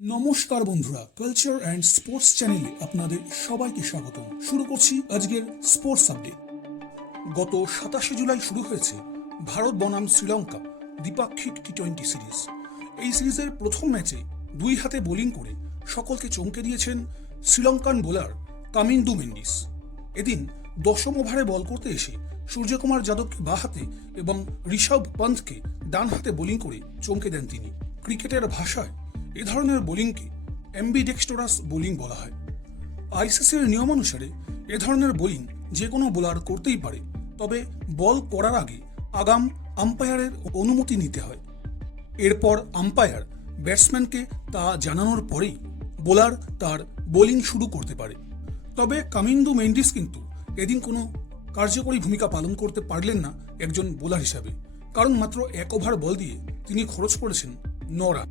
নমস্কার বন্ধুরা, culture and sports চ্যানেলে আপনাদের সবাইকে স্বাগতম। শুরু করছি আজকের স্পোর্টস আপডেট। গত 27 জুলাই শুরু হয়েছে ভারত বনাম শ্রীলঙ্কা দ্বিপাক্ষিক টি-20 সিরিজ। এই সিরিজের প্রথম ম্যাচে দুই হাতে বোলিং করে সকলকে চমকে দিয়েছেন শ্রীলঙ্কান বোলার কামিন্দু মেন্ডিস। এদিন 10ম ওভারে বল করতে এসে সূর্যকুমার যাদবকে বাঁ হাতে এবং ঋষভ পন্থকে ডান হাতে বোলিং করে চমকে দেন তিনি। ক্রিকেটের ভাষায় এ ধরনের বোলিংকে অ্যাম্বিডেক্সট্রাস বোলিং বলা হয়। আইসিসির নিয়মানুসারে এ ধরনের বোলিং যে কোনো বোলার করতেই পারে, তবে বল করার আগে আগাম আম্পায়ারের অনুমতি নিতে হয়। এরপর আম্পায়ার ব্যাটসম্যানকে তা জানানোর পরেই বোলার তার বোলিং শুরু করতে পারে। তবে কামিন্দু মেন্ডিস কিন্তু এদিন কোনো কার্যকরী ভূমিকা পালন করতে পারলেন না একজন বোলার হিসাবে, কারণ মাত্র 1 ওভার বল দিয়ে তিনি খরচ করেছেন 9 রান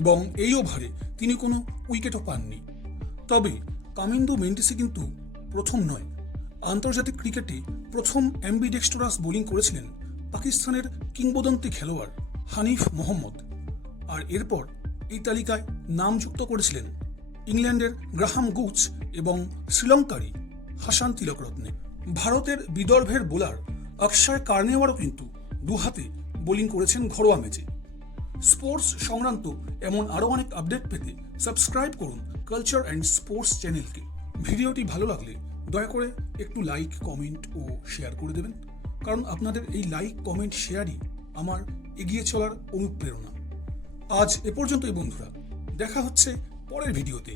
এবং এই ওভারে তিনি কোনো উইকেটও পাননি। তবে কামিন্দু মেন্ডিসই কিন্তু প্রথম নয়। আন্তর্জাতিক ক্রিকেটে প্রথম অ্যাম্বিডেক্সট্রাস বোলিং করেছিলেন পাকিস্তানের কিংবদন্তি খেলোয়াড় হানিফ মোহাম্মদ, আর এরপর এই তালিকায় নাম যুক্ত করেছিলেন ইংল্যান্ডের গ্রাহাম গুচ এবং শ্রীলঙ্কারই হাসান তিলকরত্নে। ভারতের বিদর্ভের বোলার অক্ষয় কার্নেওয়ারও কিন্তু দুহাতে বোলিং করেছেন ঘরোয়া ম্যাচে। স্পোর্টস সংক্রান্ত এমন আরও অনেক আপডেট পেতে সাবস্ক্রাইব করুন কালচার অ্যান্ড স্পোর্টস চ্যানেলকে। ভিডিওটি ভালো লাগলে দয়া করে একটু লাইক, কমেন্ট ও শেয়ার করে দেবেন, কারণ আপনাদের এই লাইক, কমেন্ট, শেয়ারই আমার এগিয়ে চলার অনুপ্রেরণা। আজ এ পর্যন্তই বন্ধুরা, দেখা হচ্ছে পরের ভিডিওতে।